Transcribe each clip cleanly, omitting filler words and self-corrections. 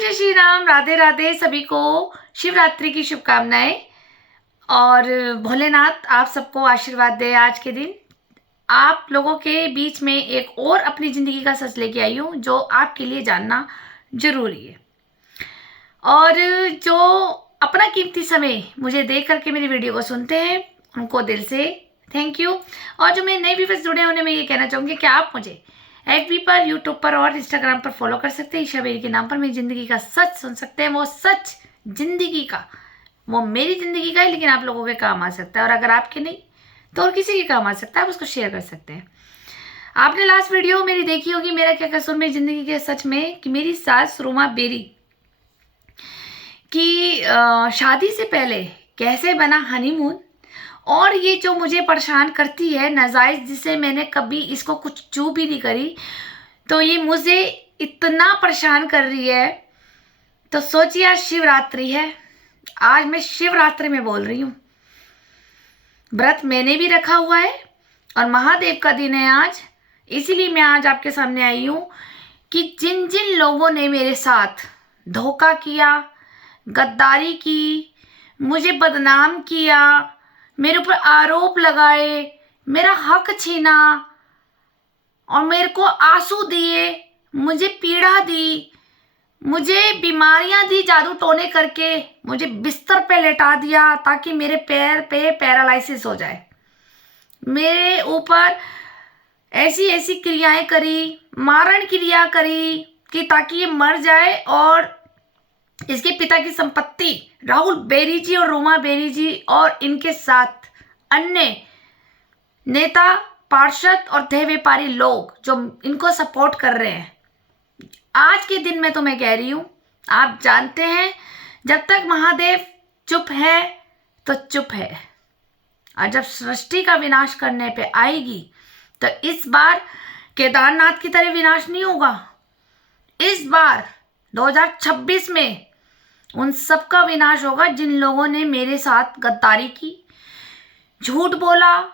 जय श्री राम, राधे राधे। सभी को शिवरात्रि की शुभकामनाएं और भोलेनाथ आप सबको आशीर्वाद दे। आज के दिन आप लोगों के बीच में एक और अपनी ज़िंदगी का सच लेके आई हूँ जो आपके लिए जानना जरूरी है। और जो अपना कीमती समय मुझे दे करके मेरी वीडियो को सुनते हैं उनको दिल से थैंक यू। और जो मेरे नए व्यूअर्स जुड़े हैं उन्हें मैं ये कहना चाहूँगी कि आप मुझे FB पर, यूट्यूब पर और इंस्टाग्राम पर फॉलो कर सकते हैं। ईशा बेरी के नाम पर मेरी ज़िंदगी का सच सुन सकते हैं। वो सच ज़िंदगी का, वो मेरी ज़िंदगी का है, लेकिन आप लोगों के काम आ सकता है। और अगर आपके नहीं तो और किसी के काम आ सकता है, आप उसको शेयर कर सकते हैं। आपने लास्ट वीडियो मेरी देखी होगी, मेरा क्या कसूर मेरी ज़िंदगी के सच में, कि मेरी सास रूमा बेरी की शादी से पहले कैसे बना हनीमून, और ये जो मुझे परेशान करती है नाजायज़, जिसे मैंने कभी इसको कुछ चू भी नहीं करी, तो ये मुझे इतना परेशान कर रही है। तो सोचिए आज शिवरात्रि है, आज मैं शिवरात्रि में बोल रही हूँ। व्रत मैंने भी रखा हुआ है और महादेव का दिन है आज, इसीलिए मैं आज आपके सामने आई हूँ कि जिन जिन लोगों ने मेरे साथ धोखा किया, गद्दारी की, मुझे बदनाम किया, मेरे ऊपर आरोप लगाए, मेरा हक छीना और मेरे को आंसू दिए, मुझे पीड़ा दी, मुझे बीमारियां दी, जादू टोने करके मुझे बिस्तर पे लेटा दिया ताकि मेरे पैर पे पैरालिसिस हो जाए, मेरे ऊपर ऐसी ऐसी क्रियाएं करी, मारण क्रिया करी कि ताकि ये मर जाए और इसके पिता की संपत्ति राहुल बेरी जी और रूमा बेरी जी और इनके साथ अन्य नेता, पार्षद और देह व्यापारी लोग जो इनको सपोर्ट कर रहे हैं, आज के दिन में तो मैं कह रही हूं, आप जानते हैं जब तक महादेव चुप है तो चुप है, और जब सृष्टि का विनाश करने पे आएगी तो इस बार केदारनाथ की तरह विनाश नहीं होगा। इस बार 2026 में उन सबका विनाश होगा जिन लोगों ने मेरे साथ गद्दारी की, झूठ बोला,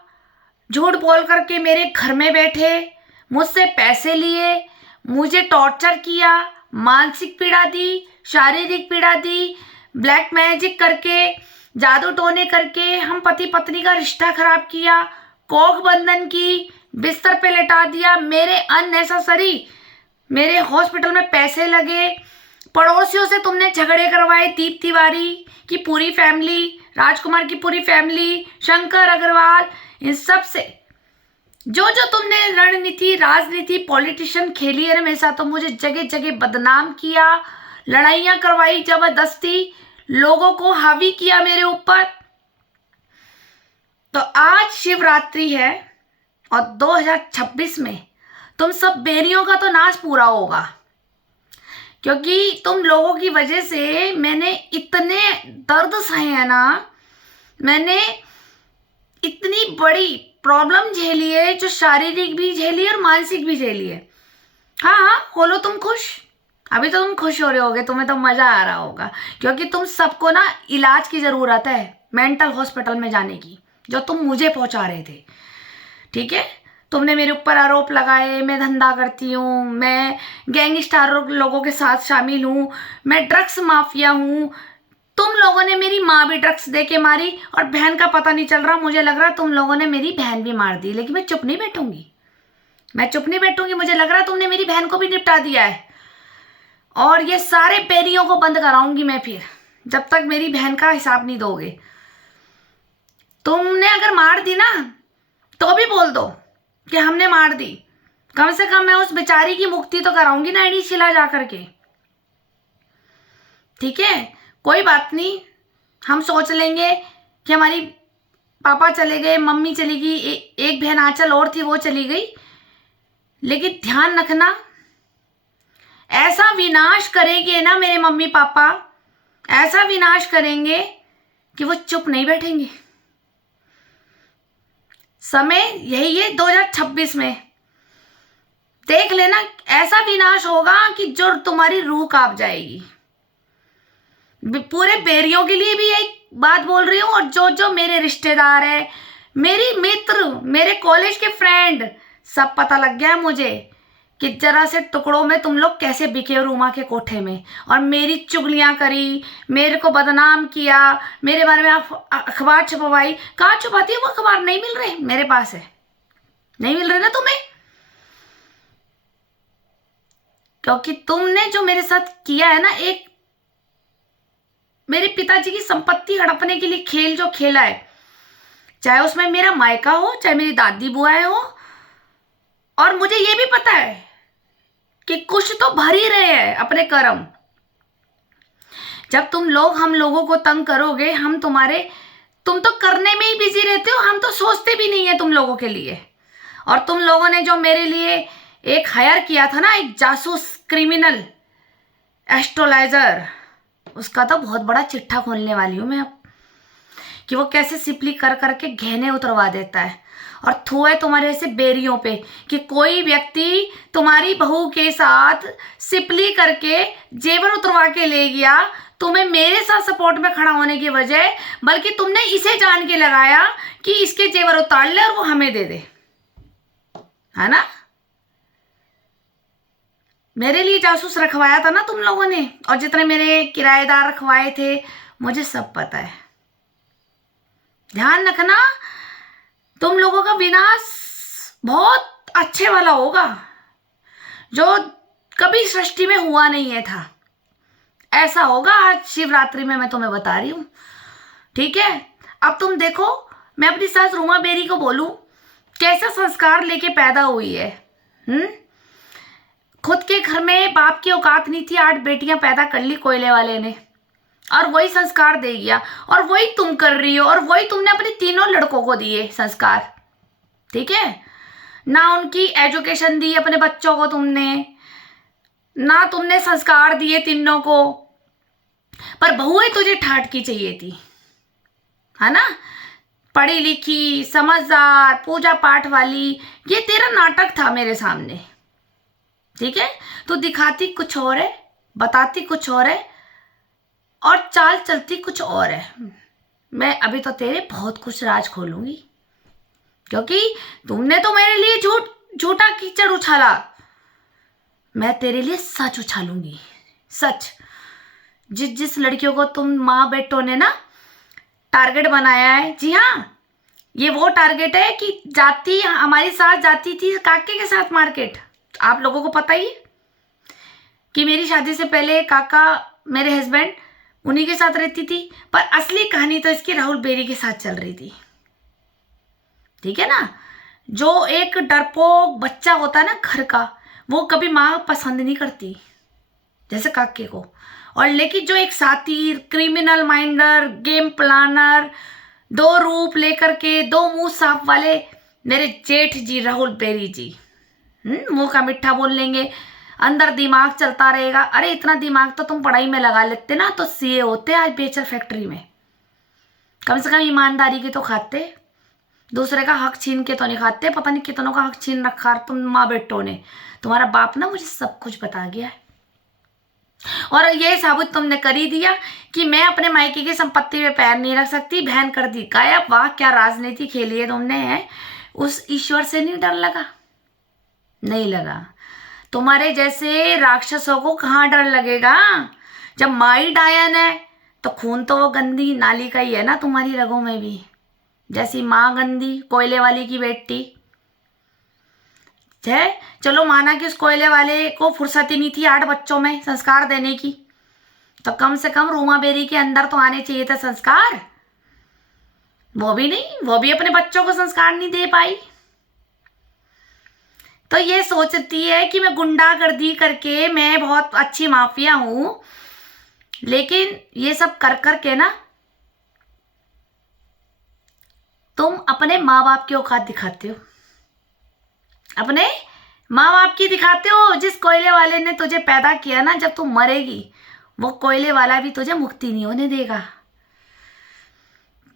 झूठ बोल करके मेरे घर में बैठे, मुझसे पैसे लिए, मुझे टॉर्चर किया, मानसिक पीड़ा दी, शारीरिक पीड़ा दी, ब्लैक मैजिक करके, जादू टोने करके हम पति पत्नी का रिश्ता खराब किया, कोख बंधन की, बिस्तर पे लेटा दिया, मेरे अननेसेसरी मेरे हॉस्पिटल में पैसे लगे, पड़ोसियों से तुमने झगड़े करवाए, दीप तिवारी की पूरी फैमिली, राजकुमार की पूरी फैमिली, शंकर अग्रवाल, इन सब से जो जो तुमने रणनीति, राजनीति, पॉलिटिशियन खेली है ना मेरे साथ, तो मुझे जगह जगह बदनाम किया, लड़ाइयां करवाई, जबरदस्ती लोगों को हावी किया मेरे ऊपर। तो आज शिवरात्रि है और 2026 में तुम सब बेरियों का तो नाश पूरा होगा, क्योंकि तुम लोगों की वजह से मैंने इतने दर्द सहे हैं ना, मैंने इतनी बड़ी प्रॉब्लम झेली है, जो शारीरिक भी झेली और मानसिक भी झेली है। हाँ हाँ, बोलो तुम खुश, अभी तो तुम खुश हो रहे होगे, तुम्हें तो मजा आ रहा होगा, क्योंकि तुम सबको ना इलाज की जरूरत है, मेंटल हॉस्पिटल में जाने की, जो तुम मुझे पहुंचा रहे थे। ठीक है, तुमने मेरे ऊपर आरोप लगाए, मैं धंधा करती हूँ, मैं गैंगस्टर लोगों के साथ शामिल हूँ, मैं ड्रग्स माफिया हूँ। तुम लोगों ने मेरी माँ भी ड्रग्स दे के मारी और बहन का पता नहीं चल रहा, मुझे लग रहा तुम लोगों ने मेरी बहन भी मार दी, लेकिन मैं चुप नहीं बैठूंगी, मैं चुप नहीं बैठूंगी। मुझे लग रहा तुमने मेरी बहन को भी निपटा दिया है, और ये सारे पेरियों को बंद कराऊंगी मैं फिर, जब तक मेरी बहन का हिसाब नहीं दोगे। तुमने अगर मार दी ना तो भी बोल दो कि हमने मार दी, कम से कम मैं उस बेचारी की मुक्ति तो कराऊंगी ना एडी शिला जा करके। ठीक है, कोई बात नहीं, हम सोच लेंगे कि हमारी पापा चले गए, मम्मी चली गई, एक बहन आंचल और थी वो चली गई, लेकिन ध्यान रखना ऐसा विनाश करेंगे ना मेरे मम्मी पापा, ऐसा विनाश करेंगे कि वो चुप नहीं बैठेंगे। समय यही है 2026 में, देख लेना ऐसा विनाश होगा कि जो तुम्हारी रूह कांप जाएगी। पूरे बेरियों के लिए भी एक बात बोल रही हूँ, और जो जो मेरे रिश्तेदार है, मेरी मित्र, मेरे कॉलेज के फ्रेंड, सब पता लग गया है मुझे कि जरा से टुकड़ों में तुम लोग कैसे बिके रूमा के कोठे में, और मेरी चुगलियां करी, मेरे को बदनाम किया, मेरे बारे में आप अखबार छपवाई। कहाँ छुपाती है वो अखबार? नहीं मिल रहे, मेरे पास है। नहीं मिल रहे ना तुम्हें, क्योंकि तुमने जो मेरे साथ किया है ना, एक मेरे पिताजी की संपत्ति हड़पने के लिए खेल जो खेला है, चाहे उसमें मेरा मायका हो, चाहे मेरी दादी बुआएं हो, और मुझे ये भी पता है कि कुछ तो भर ही रहे हैं अपने कर्म। जब तुम लोग हम लोगों को तंग करोगे, तुम तो करने में ही बिजी रहते हो, हम तो सोचते भी नहीं है तुम लोगों के लिए। और तुम लोगों ने जो मेरे लिए एक हायर किया था ना, एक जासूस क्रिमिनल एस्ट्रोलाइजर, उसका तो बहुत बड़ा चिट्ठा खोलने वाली हूं मैं अब, कि वो कैसे सिपली कर करके गहने उतरवा देता है। और थोए तुम्हारे ऐसे बेरियों पे कि कोई व्यक्ति तुम्हारी बहू के साथ सिपली करके जेवर उतरवा के ले गया, तुम्हें मेरे साथ सपोर्ट में खड़ा होने की वजह, बल्कि तुमने इसे जान के लगाया कि इसके जेवर उतार ले और वो हमें दे दे, है ना? मेरे लिए जासूस रखवाया था ना तुम लोगों ने, और जितने मेरे किराएदार रखवाए थे, मुझे सब पता है। ध्यान रखना, तुम लोगों का विनाश बहुत अच्छे वाला होगा, जो कभी सृष्टि में हुआ नहीं है था। ऐसा होगा आज शिवरात्रि में, मैं तुम्हें बता रही हूं, ठीक है? अब तुम देखो, मैं अपनी सास रूमा बेरी को बोलूं, कैसा संस्कार लेके पैदा हुई है। खुद के घर में बाप की औकात नहीं थी, 8 बेटियां पैदा कर ली कोयले वाले ने, और वही संस्कार दे गया, और वही तुम कर रही हो, और वही तुमने अपने तीनों लड़कों को दिए संस्कार, ठीक है? ना उनकी एजुकेशन दी अपने बच्चों को तुमने, ना तुमने संस्कार दिए तीनों को, पर बहुएं तुझे ठाट की चाहिए थी, है ना? पढ़ी लिखी, समझदार, पूजा पाठ वाली, ये तेरा नाटक था मेरे सामने, ठीक है? तू दिखाती कुछ और है, बताती कुछ और है, और चाल चलती कुछ और है। मैं अभी तो तेरे बहुत कुछ राज खोलूंगी, क्योंकि तुमने तो मेरे लिए झूठा कीचड़ उछाला, मैं तेरे लिए सच उछालूंगी, सच। जिस लड़कियों को तुम माँ बेटों ने ना टारगेट बनाया है, जी हाँ, ये वो टारगेट है कि हमारी सास जाती थी काके के साथ मार्केट। आप लोगों को पता ही कि मेरी शादी से पहले काका, मेरे हस्बैंड, उन्हीं के साथ रहती थी, पर असली कहानी तो इसकी राहुल बेरी के साथ चल रही थी, ठीक है ना? जो एक डरपोक बच्चा होता है ना घर का, वो कभी माँ पसंद नहीं करती, जैसे काके को। और लेकिन जो एक साथी, क्रिमिनल माइंडर, गेम प्लानर, 2 रूप लेकर के 2 मुंह साफ वाले मेरे जेठ जी राहुल बेरी जी, मुंह का मिठा बोल लेंगे, अंदर दिमाग चलता रहेगा। अरे इतना दिमाग तो तुम पढ़ाई में लगा लेते ना, तो सीए होते आज बेचर फैक्ट्री में। कम से कम ईमानदारी के तो खाते, दूसरे का हक छीन के तो नहीं खाते। पता नहीं कितनों का हक छीन रखा तुम माँ बेटों ने। तुम्हारा बाप ना मुझे सब कुछ बता गया है, और ये साबित तुमने कर ही दिया कि मैं अपने मायके की संपत्ति में पैर नहीं रख सकती। बहन कर दी गायब। वाह क्या राजनीति खेली है तुमने, है? उस ईश्वर से नहीं डर लगा? नहीं लगा। तुम्हारे जैसे राक्षसों को कहाँ डर लगेगा? जब माई डायन है तो खून तो वो गंदी नाली का ही है ना तुम्हारी रगों में भी। जैसी माँ गंदी कोयले वाली की बेटी है। चलो माना कि उस कोयले वाले को फुर्सत ही नहीं थी 8 बच्चों में संस्कार देने की, तो कम से कम रूमा बेरी के अंदर तो आने चाहिए था संस्कार। वो भी नहीं, वो भी अपने बच्चों को संस्कार नहीं दे पाई। तो ये सोचती है कि मैं गुंडागर्दी करके मैं बहुत अच्छी माफिया हूं, लेकिन ये सब कर कर के ना तुम अपने माँ बाप की औकात दिखाते हो, अपने माँ बाप की दिखाते हो। जिस कोयले वाले ने तुझे पैदा किया ना, जब तुम मरेगी वो कोयले वाला भी तुझे मुक्ति नहीं होने देगा।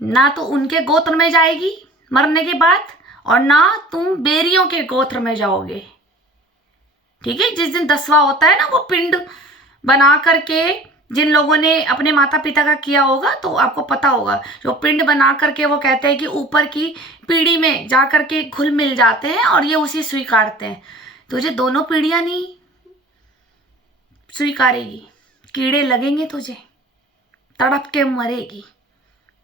ना तो उनके गोत्र में जाएगी मरने के बाद, और ना तुम बेरियों के गोत्र में जाओगे, ठीक है? जिस दिन 10वां होता है ना, वो पिंड बना करके जिन लोगों ने अपने माता पिता का किया होगा तो आपको पता होगा, जो पिंड बना करके वो कहते हैं कि ऊपर की पीढ़ी में जा करके घुल मिल जाते हैं और ये उसी स्वीकारते हैं। तुझे दोनों पीढ़ियां नहीं स्वीकारेगी, कीड़े लगेंगे तुझे, तड़प के मरेगी।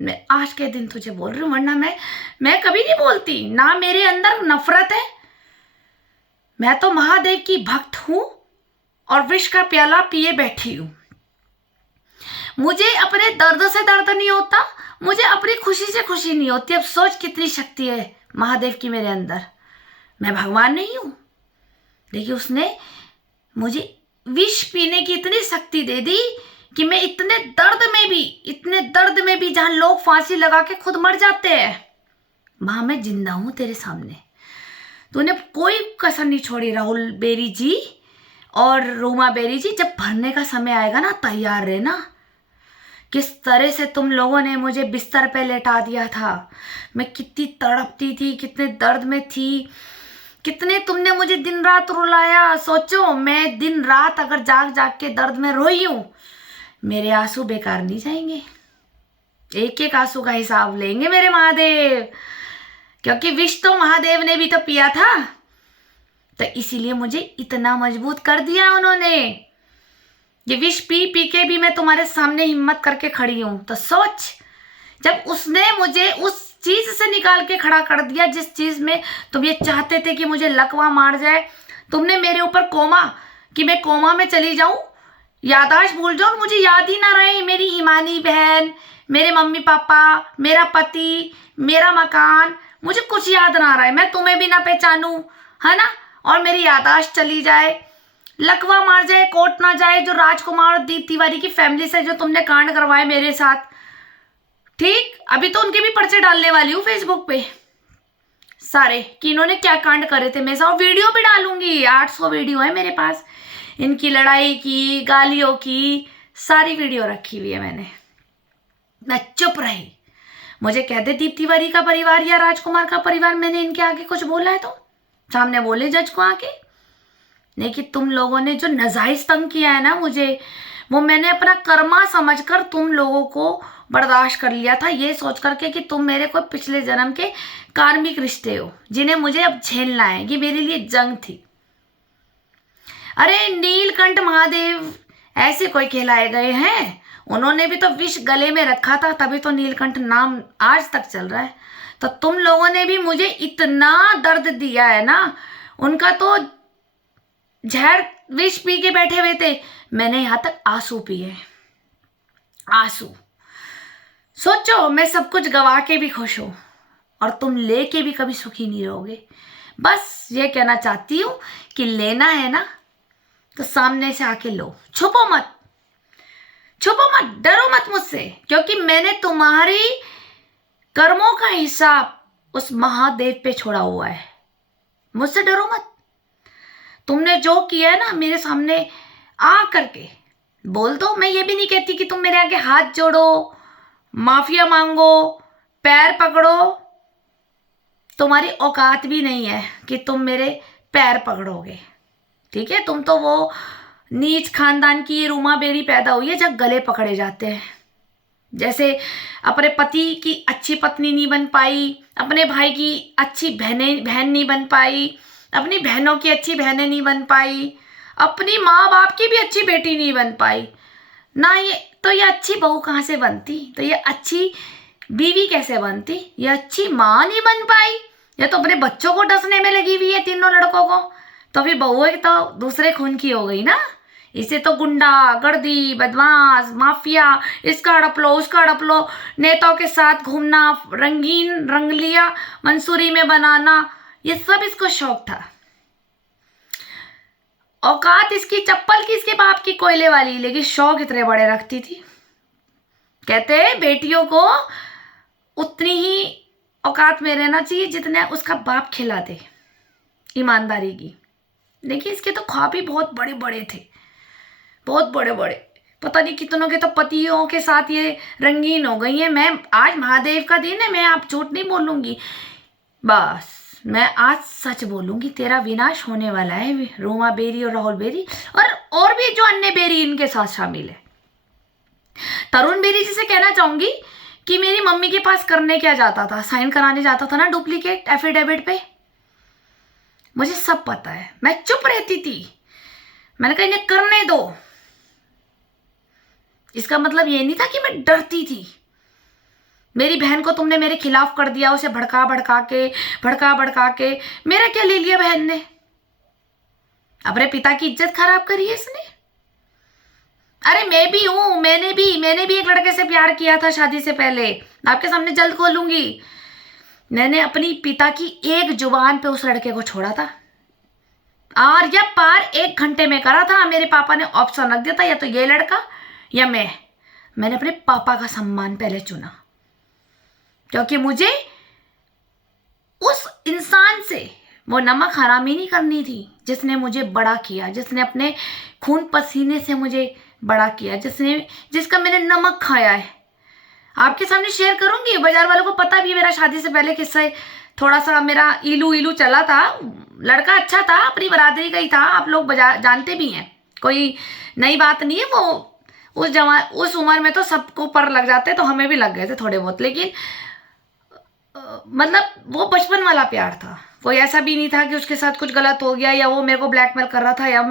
मैं आज के दिन तुझे बोल रही हूँ, वरना मैं कभी नहीं बोलती ना, मेरे अंदर नफरत है। मैं तो महादेव की भक्त हूं और विष का प्याला पिए बैठी हूं। मुझे अपने दर्द से दर्द नहीं होता, मुझे अपनी खुशी से खुशी नहीं होती। अब सोच कितनी शक्ति है महादेव की मेरे अंदर। मैं भगवान नहीं हूं, देखिए उसने मुझे विष पीने की इतनी शक्ति दे दी कि मैं इतने दर्द में भी जहां लोग फांसी लगा के खुद मर जाते हैं, वहां मैं जिंदा हूं तेरे सामने। तूने कोई कसर नहीं छोड़ी राहुल बेरी जी और रूमा बेरी जी। जब भरने का समय आएगा ना, तैयार रहना। किस तरह से तुम लोगों ने मुझे बिस्तर पे लेटा दिया था, मैं कितनी तड़पती थी, कितने दर्द में थी, कितने तुमने मुझे दिन रात रुलाया। सोचो मैं दिन रात अगर जाग जाग के दर्द में रोई हूं, मेरे आंसू बेकार नहीं जाएंगे। एक एक आंसू का हिसाब लेंगे मेरे महादेव, क्योंकि विष तो महादेव ने भी तो पिया था। तो इसीलिए मुझे इतना मजबूत कर दिया उन्होंने। ये विष पी पी के भी मैं तुम्हारे सामने हिम्मत करके खड़ी हूं। तो सोच, जब उसने मुझे उस चीज से निकाल के खड़ा कर दिया जिस चीज में तुम ये चाहते थे कि मुझे लकवा मार जाए, तुमने मेरे ऊपर कोमा, कि मैं कोमा में चली जाऊं, यादाश्त भूल जाऊं, मुझे याद ही ना रहे मेरी हिमानी बहन, मेरे मम्मी पापा, मेरा पति, मेरा मकान, मुझे कुछ याद ना रहे, मैं तुम्हें भी ना पहचानूं, है ना, और मेरी यादाश्त चली जाए, लकवा मार जाए, कोर्ट ना जाए, जो राजकुमार और दीप तिवारी की फैमिली से जो तुमने कांड करवाए मेरे साथ। ठीक, अभी तो उनके भी पर्चे डालने वाली हूँ फेसबुक पे सारे, कि इन्होंने क्या कांड करे थे मेरे साथ। वीडियो भी डालूंगी, 800 वीडियो है मेरे पास, इनकी लड़ाई की, गालियों की, सारी वीडियो रखी हुई है मैंने। मैं चुप रही। मुझे कहते दीप तिवारी का परिवार या राजकुमार का परिवार, मैंने इनके आगे कुछ बोला है तो सामने बोले जज को आके। लेकिन तुम लोगों ने जो नाजायज तंग किया है ना मुझे, वो मैंने अपना कर्मा समझकर तुम लोगों को बर्दाश्त कर लिया था, ये सोच करके कि तुम मेरे कोई पिछले जन्म के कार्मिक रिश्ते हो जिन्हें मुझे अब झेलना है। ये मेरे लिए जंग थी। अरे नीलकंठ महादेव ऐसे कोई कहलाए गए हैं, उन्होंने भी तो विष गले में रखा था, तभी तो नीलकंठ नाम आज तक चल रहा है। तो तुम लोगों ने भी मुझे इतना दर्द दिया है ना, उनका तो जहर विष पी के बैठे हुए थे, मैंने यहां तक आंसू पिए, आंसू। सोचो मैं सब कुछ गवा के भी खुश हूं और तुम लेके भी कभी सुखी नहीं रहोगे। बस ये कहना चाहती हूं कि लेना है ना तो सामने से आके लो, छुपो मत, छुपो मत, डरो मत मुझसे, क्योंकि मैंने तुम्हारी कर्मों का हिसाब उस महादेव पे छोड़ा हुआ है। मुझसे डरो मत। तुमने जो किया है ना मेरे सामने आ करके बोल दो। मैं ये भी नहीं कहती कि तुम मेरे आगे हाथ जोड़ो, माफिया मांगो, पैर पकड़ो, तुम्हारी औकात भी नहीं है कि तुम मेरे पैर पकड़ोगे। ठीक है, तुम तो वो नीच खानदान की रूमा बेरी पैदा हुई है जब गले पकड़े जाते हैं। जैसे अपने पति की अच्छी पत्नी नहीं बन पाई, अपने भाई की अच्छी बहन नहीं बन पाई, अपनी बहनों की अच्छी बहनें नहीं बन पाई, अपनी माँ बाप की भी अच्छी बेटी नहीं बन पाई ना, ये अच्छी बहू कहाँ से बनती, तो ये अच्छी बीवी कैसे बनती, ये अच्छी माँ नहीं बन पाई, ये तो अपने बच्चों को डसने में लगी हुई है तीनों लड़कों को, तो फिर बहू तो दूसरे खून की हो गई ना। इसे तो गुंडा गर्दी बदमाश माफिया, इसका हड़प लो उसका हड़प लो, नेताओं के साथ घूमना, रंगीन रंगलिया मंसूरी में बनाना, ये सब इसको शौक था। औकात इसकी चप्पल की इसके बाप की कोयले वाली, लेकिन शौक इतने बड़े रखती थी। कहते हैं बेटियों को उतनी ही औकात में रहना चाहिए जितने उसका बाप खिला दे, ईमानदारी की। देखिए इसके तो ख्वाब ही बहुत बड़े बड़े थे, बहुत बड़े बड़े। पता नहीं कितनों के तो पतियों के साथ ये रंगीन हो गई है। मैं आज महादेव का दिन है, मैं आप झूठ नहीं बोलूंगी, बस मैं आज सच बोलूंगी। तेरा विनाश होने वाला है रोमा बेरी और राहुल बेरी, और भी जो अन्य बेरी इनके साथ शामिल है। तरुण बेरी जी से कहना चाहूंगी कि मेरी मम्मी के पास करने क्या जाता था, साइन कराने जाता था ना डुप्लीकेट एफिडेविट पे, मुझे सब पता है। मैं चुप रहती थी, मैंने कहा इन्हें करने दो। इसका मतलब ये नहीं था कि मैं डरती थी। मेरी बहन को तुमने मेरे खिलाफ कर दिया, उसे भड़का भड़का के मेरा क्या ले लिया बहन ने? अपने पिता की इज्जत खराब करी है इसने। अरे मैं भी हूं, मैंने भी एक लड़के से प्यार किया था शादी से पहले, आपके सामने जल्द खोलूंगी। मैंने अपनी पिता की एक जुबान पे उस लड़के को छोड़ा था। आर या पार 1 घंटे में करा था। मेरे पापा ने ऑप्शन रख दिया था, या तो ये लड़का या मैंने अपने पापा का सम्मान पहले चुना, क्योंकि मुझे उस इंसान से वो नमक हरामी नहीं करनी थी जिसने मुझे बड़ा किया, जिसने अपने खून पसीने से मुझे बड़ा किया, जिसका मैंने नमक खाया है। आपके सामने शेयर करूंगी, बाजार वालों को पता भी है मेरा शादी से पहले किस्सा। थोड़ा सा मेरा इलू चला था। लड़का अच्छा था, अपनी बरादरी का ही था, आप लोग जानते भी हैं, कोई नई बात नहीं है। वो उस उम्र में तो सबको पर लग जाते, तो हमें भी लग गए थे थोड़े बहुत, लेकिन मतलब वो बचपन वाला प्यार था। कोई ऐसा भी नहीं था कि उसके साथ कुछ गलत हो गया या वो मेरे को ब्लैकमेल कर रहा था, या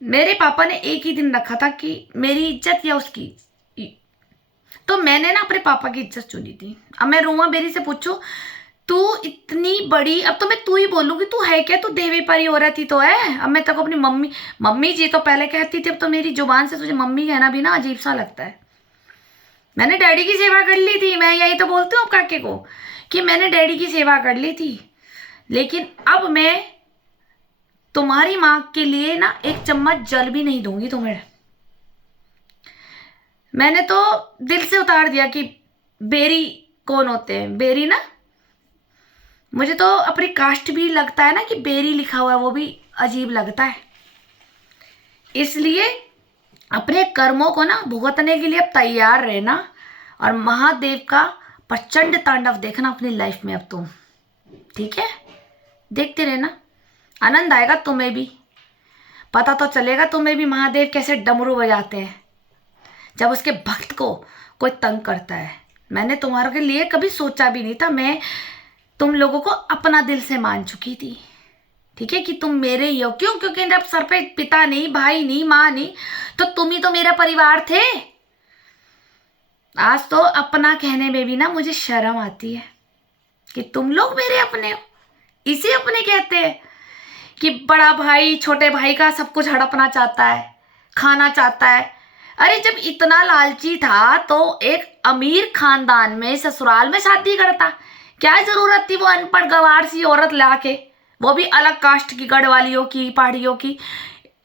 मेरे पापा ने एक ही दिन रखा था कि मेरी इज्जत या उसकी। तो मैंने ना अपने पापा की इज्जत चुनी थी। अब मैं रूमा बेरी से पूछूं, तू इतनी बड़ी, अब तो मैं तू ही बोलूंगी, तू है क्या? तू देवी परी हो रही थी तो है। अब मैं तक अपनी मम्मी जी तो पहले कहती थी, अब तो मेरी जुबान से तुझे मम्मी कहना भी ना अजीब सा लगता है। मैंने डैडी की सेवा कर ली थी, मैं यही तो बोलती हूँ काके को कि मैंने डैडी की सेवा कर ली थी, लेकिन अब मैं तुम्हारी माँ के लिए ना 1 चम्मच जल भी नहीं दूंगी तुम्हें। मैंने तो दिल से उतार दिया कि बेरी कौन होते हैं। बेरी ना, मुझे तो अपनी कास्ट भी लगता है ना कि बेरी लिखा हुआ है, वो भी अजीब लगता है। इसलिए अपने कर्मों को ना भुगतने के लिए अब तैयार रहना, और महादेव का प्रचंड तांडव देखना अपनी लाइफ में अब तुम, ठीक है? देखते रहना, आनंद आएगा तुम्हें भी। पता तो चलेगा तुम्हें भी महादेव कैसे डमरू बजाते हैं जब उसके भक्त को कोई तंग करता है। मैंने तुम्हारे लिए कभी सोचा भी नहीं था, मैं तुम लोगों को अपना दिल से मान चुकी थी, ठीक है, कि तुम मेरे ही हो। क्यों? क्योंकि जब सर पे पिता नहीं, भाई नहीं, माँ नहीं, तो तुम ही तो मेरा परिवार थे। आज तो अपना कहने में भी ना मुझे शर्म आती है कि तुम लोग मेरे अपने हो। इसे अपने कहते हैं कि बड़ा भाई छोटे भाई का सब कुछ हड़पना चाहता है, खाना चाहता है। अरे जब इतना लालची था तो एक अमीर खानदान में ससुराल में शादी करता। क्या जरूरत थी वो अनपढ़ गवार सी औरत लाके, वो भी अलग कास्ट की, गढ़वालियों की, पहाड़ियों की।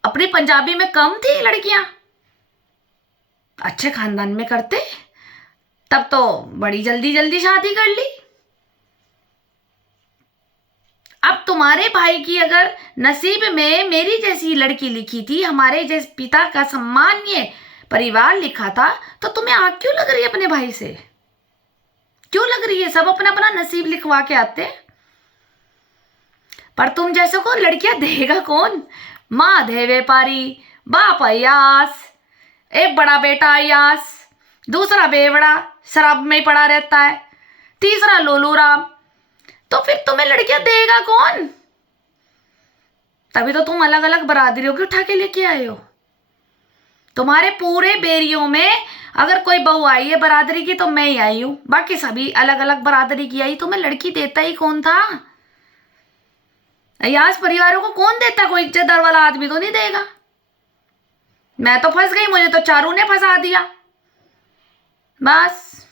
अपनी पंजाबी में कम थी लड़कियां, अच्छे खानदान में करते, तब तो बड़ी जल्दी जल्दी शादी कर ली। अब तुम्हारे भाई की अगर नसीब में मेरी जैसी लड़की लिखी थी, हमारे जैसे पिता का सम्मानीय परिवार लिखा था, तो तुम्हें आग क्यों लग रही है अपने भाई से? क्यों लग रही है? सब अपना अपना नसीब लिखवा के आते, पर तुम जैसे को लड़कियां देगा कौन? माँ देवे पारी, बाप अयास, एक बड़ा बेटा अयास, दूसरा बेवड़ा शराब में ही पड़ा रहता है, तीसरा लोलू राम। तो फिर तुम्हें लड़कियां देगा कौन? तभी तो तुम अलग अलग बरादरियों की उठा के लेके आए हो। तुम्हारे पूरे बेरियों में अगर कोई बहू आई है बरादरी की तो मैं ही आई हूं, बाकी सभी अलग अलग बरादरी की आई। तुम्हें लड़की देता ही कौन था? अयास परिवारों को कौन देता? कोई इज्जतदार वाला आदमी तो नहीं देगा। मैं तो फंस गई, मुझे तो चारू ने फंसा दिया। बस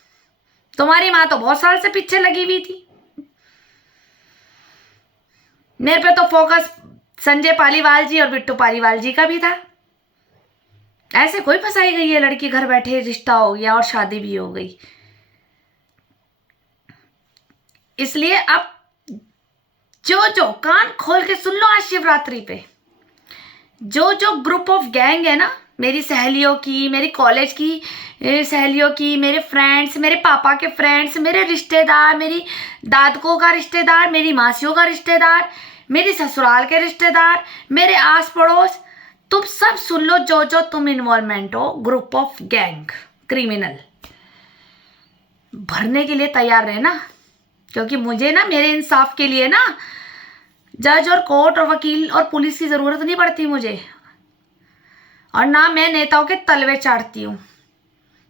तुम्हारी माँ तो बहुत साल से पीछे लगी हुई थी। मेरे पे तो फोकस संजय पालीवाल जी और बिट्टू पालीवाल जी का भी था। ऐसे कोई फंसाई गई है लड़की, घर बैठे रिश्ता हो गया और शादी भी हो गई। इसलिए अब जो कान खोल के सुन लो, आज शिवरात्रि पे जो ग्रुप ऑफ गैंग है ना, मेरी सहेलियों की, मेरी कॉलेज की सहेलियों की, मेरे फ्रेंड्स, मेरे पापा के फ्रेंड्स, मेरे रिश्तेदार, मेरी दादकों का रिश्तेदार, मेरी मासियों का रिश्तेदार, मेरी ससुराल के रिश्तेदार, मेरे आस पड़ोस, तुम सब सुन लो, जो तुम इन्वॉल्वमेंट हो ग्रुप ऑफ गैंग क्रिमिनल, भरने के लिए तैयार रहना। क्योंकि मुझे ना मेरे इंसाफ के लिए ना जज और कोर्ट और वकील और पुलिस की ज़रूरत नहीं पड़ती मुझे, और ना मैं नेताओं के तलवे चाटती हूँ।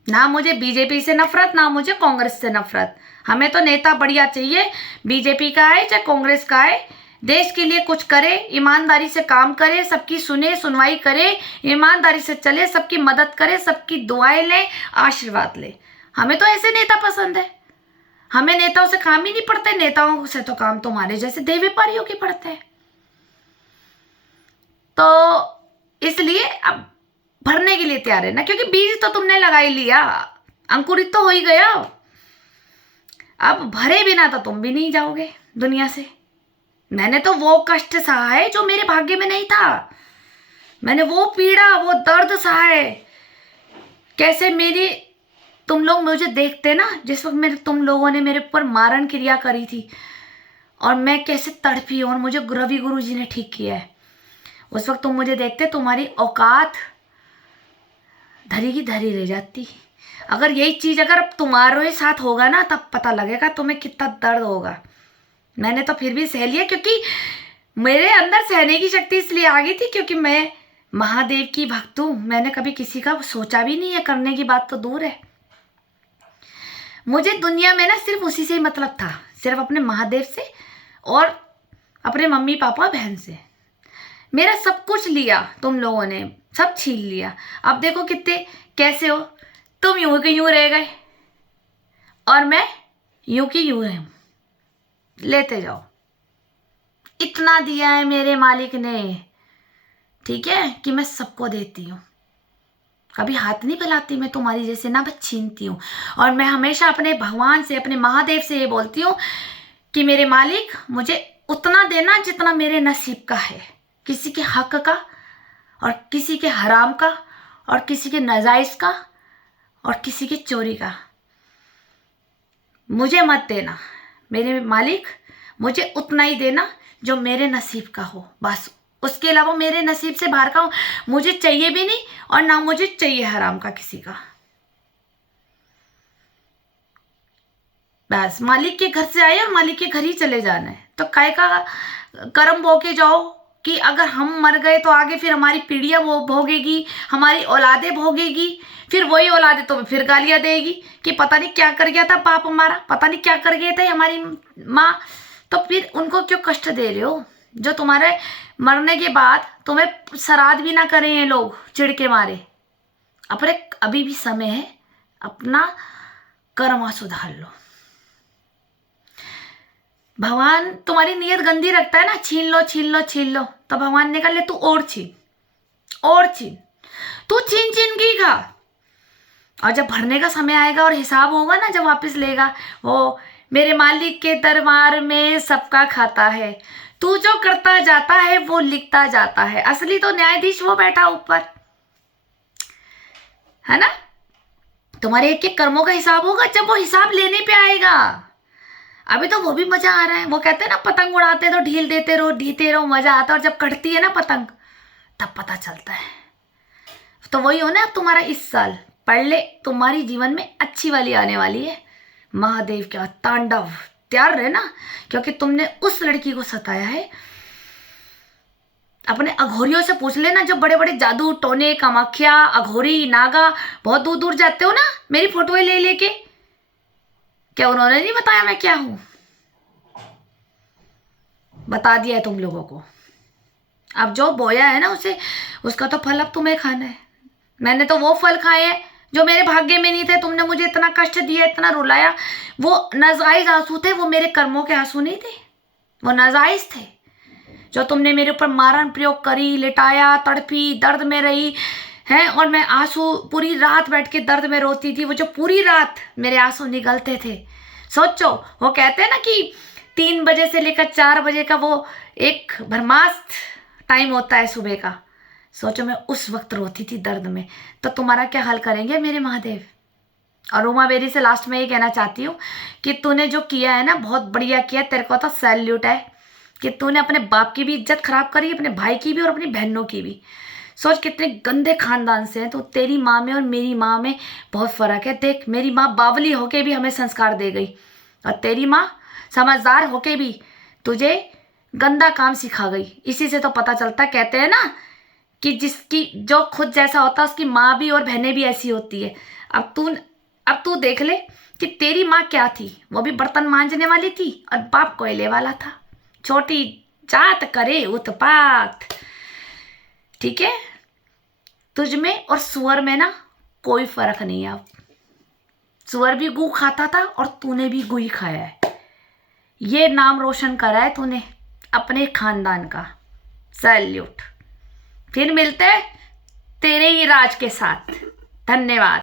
ना मुझे बीजेपी से नफरत, ना मुझे कांग्रेस से नफरत। हमें तो नेता बढ़िया चाहिए, बीजेपी का है चाहे कांग्रेस का है, देश के लिए कुछ करे, ईमानदारी से काम करे, सबकी सुने, सुनवाई करे, ईमानदारी से चले, सबकी मदद करे, सबकी दुआएं ले, आशीर्वाद ले। हमें तो ऐसे नेता पसंद है। हमें नेताओं से काम ही नहीं पड़ते, नेताओं से तो काम तुम्हारे जैसे देव व्यापारियों के पड़ते हैं। तो इसलिए अब भरने के लिए तैयार है ना, क्योंकि बीज तो तुमने लगा ही लिया, अंकुरित तो हो ही गया। अब भरे बिना तो तुम भी नहीं जाओगे दुनिया से। मैंने तो वो कष्ट सहा है जो मेरे भाग्य में नहीं था। मैंने वो पीड़ा, वो दर्द सहा है। कैसे मेरी तुम लोग मुझे देखते ना, जिस वक्त तुम लोगों ने मेरे ऊपर मारण क्रिया करी थी और मैं कैसे तड़पी हूं, और मुझे रवि गुरु जी ने ठीक किया है। उस वक्त तुम मुझे देखते, तुम्हारी औकात धरी की धरी रह जाती। अगर यही चीज अगर तुम्हारे साथ होगा ना, तब पता लगेगा तुम्हें कितना दर्द होगा। मैंने तो फिर भी सह लिया, क्योंकि मेरे अंदर सहने की शक्ति इसलिए आ गई थी क्योंकि मैं महादेव की भक्त हूं। मैंने कभी किसी का सोचा भी नहीं है, करने की बात तो दूर है। मुझे दुनिया में ना सिर्फ उसी से ही मतलब था, सिर्फ अपने महादेव से और अपने मम्मी पापा बहन से। मेरा सब कुछ लिया तुम लोगों ने, सब छीन लिया। अब देखो कितने कैसे हो तुम, यूं के यूं रह गए और मैं यूं की यूं हूं। लेते जाओ, इतना दिया है मेरे मालिक ने, ठीक है, कि मैं सबको देती हूँ। कभी हाथ नहीं फैलाती मैं तुम्हारी जैसे ना, बस छीनती हूँ। और मैं हमेशा अपने भगवान से, अपने महादेव से ये बोलती हूँ कि मेरे मालिक मुझे उतना देना जितना मेरे नसीब का है, किसी के हक का और किसी के हराम का और किसी के नाजायज का और किसी के चोरी का। मुझे मत देना मेरे मालिक, मुझे उतना ही देना जो मेरे नसीब का हो, बस। उसके अलावा मेरे नसीब से बाहर का मुझे चाहिए भी नहीं, और ना मुझे चाहिए हराम का किसी का। बस मालिक के घर से आए और मालिक के घर ही चले जाना है। तो काय का कर्म बो के जाओ कि अगर हम मर गए तो आगे फिर हमारी पीढ़ियां वो भोगेगी, हमारी औलादें भोगेगी, फिर वही औलादें तो फिर गालियां देगी कि पता नहीं क्या कर गया था बाप हमारा, पता नहीं क्या कर गए थे हमारी माँ। तो फिर उनको क्यों कष्ट दे रहे हो, जो तुम्हारे मरने के बाद तुम्हें श्राद्ध भी ना करें ये लोग चिढ़ के मारे। अपने अभी भी समय है, अपना कर्म सुधार लो। भगवान तुम्हारी नीयत गंदी रखता है ना, छीन लो छीन लो छीन लो, तो भगवान ने कहा ले तू और छीन, और छीन, तू छीन छीन के ही खा। और जब भरने का समय आएगा और हिसाब होगा ना, जब वापस लेगा, वो मेरे मालिक के दरबार में सबका खाता है, तू जो करता जाता है वो लिखता जाता है। असली तो न्यायाधीश वो बैठा ऊपर है ना। तुम्हारे एक एक कर्मों का हिसाब होगा जब वो हिसाब लेने पे आएगा। अभी तो वो भी मजा आ रहा है। वो कहते हैं ना, पतंग उड़ाते तो ढील देते रहो मजा आता है, और जब कटती है ना पतंग तब पता चलता है। तो वही हो ना, अब तुम्हारा इस साल पढ़ ले, तुम्हारी जीवन में अच्छी वाली आने वाली है। महादेव का तांडव, तैयार रहना, क्योंकि तुमने उस लड़की को सताया है। अपने अघोरियों से पूछ लेना, जो बड़े बड़े जादू टोने, कामाख्या, अघोरी, नागा, बहुत दूर दूर जाते हो ना मेरी फोटोएं ले लेके, क्या उन्होंने नहीं बताया मैं क्या हूं? बता दिया है तुम लोगों को। अब जो बोया है ना उसे, उसका तो फल अब तुम्हें खाना है। मैंने तो वो फल खाए हैं जो मेरे भाग्य में नहीं थे। तुमने मुझे इतना कष्ट दिया, इतना रुलाया, वो नाजायज आंसू थे, वो मेरे कर्मों के आंसू नहीं थे, वो नाजायज थे। जो तुमने मेरे ऊपर मारण प्रयोग करी, लिटाया, तड़पी, दर्द में रही है, और मैं आंसू पूरी रात बैठ के दर्द में रोती थी। वो जो पूरी रात मेरे आंसू निगलते थे, सोचो, वो कहते हैं ना कि 3 बजे से लेकर 4 बजे का वो एक भरमास्त टाइम होता है सुबह का। सोचो मैं उस वक्त रोती थी दर्द में। तो तुम्हारा क्या हाल करेंगे मेरे महादेव। और उमा बेरी से लास्ट में ये कहना चाहती हूँ कि तूने जो किया है ना, बहुत बढ़िया किया, तेरे को तो सैल्यूट है कि तूने अपने बाप की भी इज्जत खराब करी, अपने भाई की भी और अपनी बहनों की भी। सोच कितने गंदे खानदान से हैं। तो तेरी माँ में और मेरी माँ में बहुत फ़र्क है। देख, मेरी माँ बावली होके भी हमें संस्कार दे गई, और तेरी माँ समझदार होके भी तुझे गंदा काम सिखा गई। इसी से तो पता चलता, कहते हैं ना कि जिसकी जो खुद जैसा होता है उसकी माँ भी और बहनें भी ऐसी होती है। अब तू देख ले कि तेरी माँ क्या थी, वो भी बर्तन मांजने वाली थी और बाप कोयले वाला था। छोटी जात करे उत्पात। ठीक है, तुझ में और सुअर में ना कोई फर्क नहीं है। अब सुअर भी गू खाता था और तूने भी गू ही खाया है। ये नाम रोशन करा है तूने अपने खानदान का। सैल्यूट। फिर मिलते हैं तेरे ही राज के साथ। धन्यवाद।